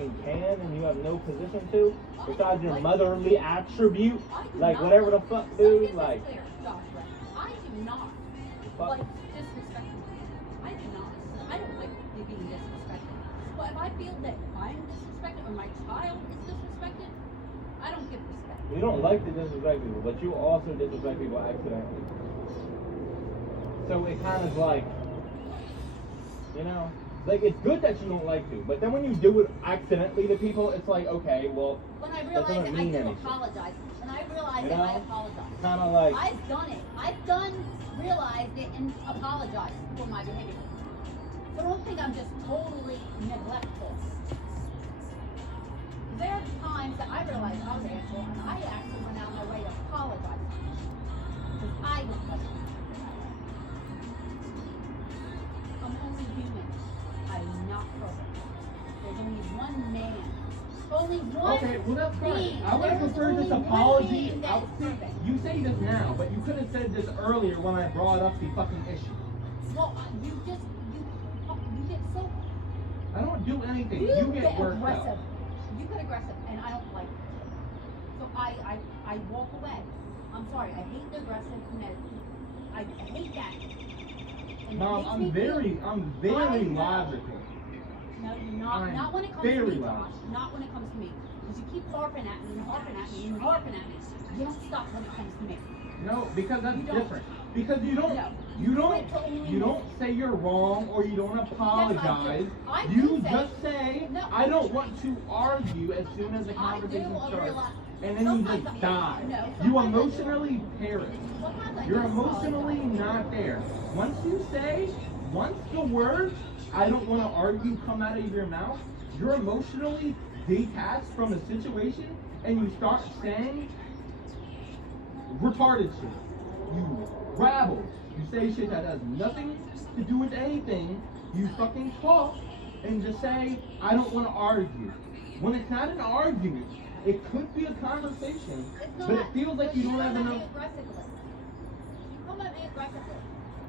can and you have no position to, besides your motherly attribute, like whatever the fuck, dude, like. I do not like disrespecting people. I do not. I don't like being disrespected. But if I feel that I'm disrespected or my child is disrespected, I don't give respect. You don't like to disrespect people, but you also disrespect people accidentally. So it kind of like, you know, like it's good that you don't like to, but then when you do it accidentally to people, it's like, okay, well, when I that realize doesn't that I mean do anything. apologize, when I realize You that I know? apologize, Kind of like, I've done it. I've realized it and apologized for my behavior. So don't think I'm just totally neglectful. There are times that I realized I was an asshole and I actually went out of my way to apologize. Because I was questioned. I'm only human. I'm not perfect. There's only one man. Only one okay, well that's fine. being. I would have There's preferred this only one apology. being that is perfect. You say this now, but you could have said this earlier when I brought up the fucking issue. Well, you get so. I don't do anything. You You get worked aggressive. up. You get aggressive, and I don't like it. So I walk away. I'm sorry. I hate the aggressiveness. I hate that. And it Mom, makes I'm me very feel- logical. No, you're not. I'm Not when it comes to very me, loud. Josh. Not when it comes to me. Because you keep harping at me and harping at me and harping at me. You don't stop when it comes to me. No, because that's You don't. different. Because you don't, No. you don't say you're wrong or you don't apologize. I do You say- just say, No. I don't want to argue as soon as the conversation I do starts. realize- And then you sometimes just I- die. no, You sometimes I do. emotionally perish. Sometimes I You're do emotionally apologize. not there. Once the words, I don't want to argue, come out of your mouth, you're emotionally detached from the situation and you start saying retarded shit. You rabble. You say shit that has nothing to do with anything. You fucking talk and just say, I don't want to argue. When it's not an argument, it could be a conversation, It's but it not. feels like But you don't come have at me enough. aggressively. You come at me aggressively.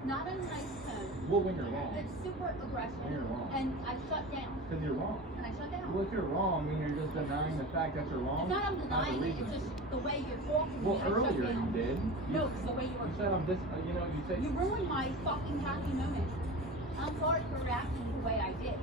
Not in a nice tone. Well, when you're wrong. It's super aggressive. You're wrong. And I shut down. Because you're wrong. And I shut down. Well, if you're wrong, I mean, you're just denying the fact that you're wrong. It's not I'm Not the denying it. reason. It's just the way you're talking. Well, I shut earlier you down. did. No, it's the way you You were. said I'm this, you said. You ruined my fucking happy moment. I'm sorry for reacting the way I did.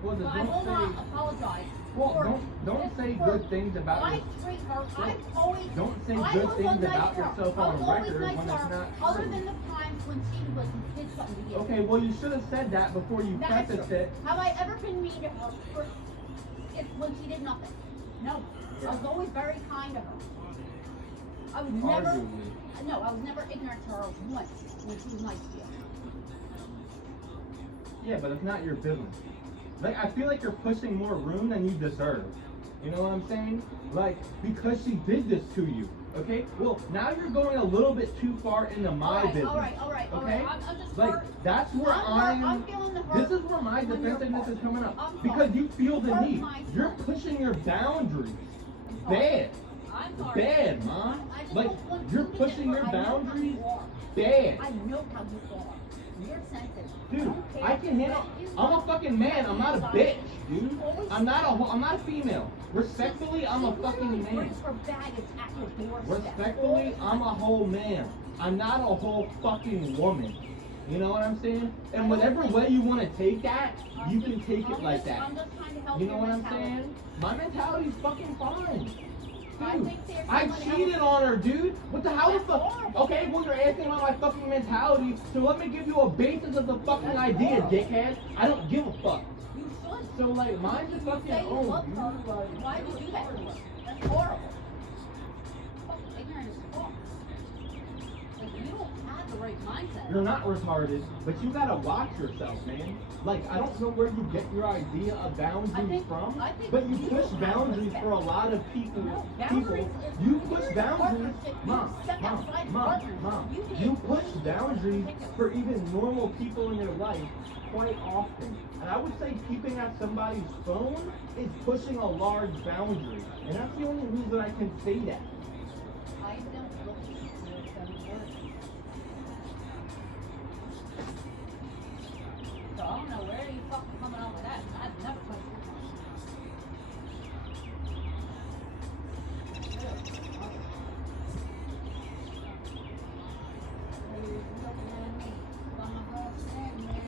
Well, But just I will not don't say. apologize. Well, for don't this say work. good things about I yourself. treat her. I've always. Don't say I good was things a nice about girl. yourself I on was always record nice when to it's her, not other true. than the times when she did something to you. Okay, well, you should have said that before you That's prefaced true. it. Have I ever been mean to her when she did nothing? No. I was always very kind to her. I was never. Arguably. No, I was never ignorant to her once when she was nice to you. Yeah, but it's not your business. Like, I feel like you're pushing more room than you deserve. You know what I'm saying? Like, because she did this to you. Okay? Well, now you're going a little bit too far into my business. All right. Okay? I'm just Like, hurt. that's where I'm feeling the hurt. This is where my when you're defensiveness hurt. is coming up. I'm Because sorry. you feel the Hurt need. myself. You're pushing your boundaries. I'm sorry. Bad. I'm sorry. Bad, Mom. I just Like, don't want you're you to pushing get your hurt. I know how boundaries. you are. Bad. I know how you are. You're sensitive. Dude, don't care I can handle. what you I'm a want. fucking man. I'm not a bitch, dude. I'm not a female. Respectfully, I'm a She fucking literally man. brings her baggage at your doorstep. Respectfully, I'm a whole man. I'm not a whole fucking woman. You know what I'm saying? And whatever way you want to take that, you can take it like that. I'm just trying to help You know your what I'm mentality. saying? My mentality's fucking fine. I Dude, think there's I someone cheated else- on her, dude. What the hell the That's fuck? horrible. Okay, well you're asking about my fucking mentality, so let me give you a basis of the fucking idea, dickhead. I don't give a fuck. You should. So like, mine's a fucking Say you own, love dude. her. Why would you do that to her? That's horrible. Fucking ignorant as fuck. Like, you don't have the right mindset. You're not retarded, but you gotta watch yourself, man. Like, I don't know where you get your idea of boundaries from, I think but you you push have boundaries respect. for a lot of people. No, boundaries is- You push you're in a boundaries, partnership. You mom, step mom, outside mom, partnership. mom. You You can't push push boundaries ridiculous. for even normal people in your life quite often. And I would say keeping at somebody's phone is pushing a large boundary. And that's the only reason I can say that. I don't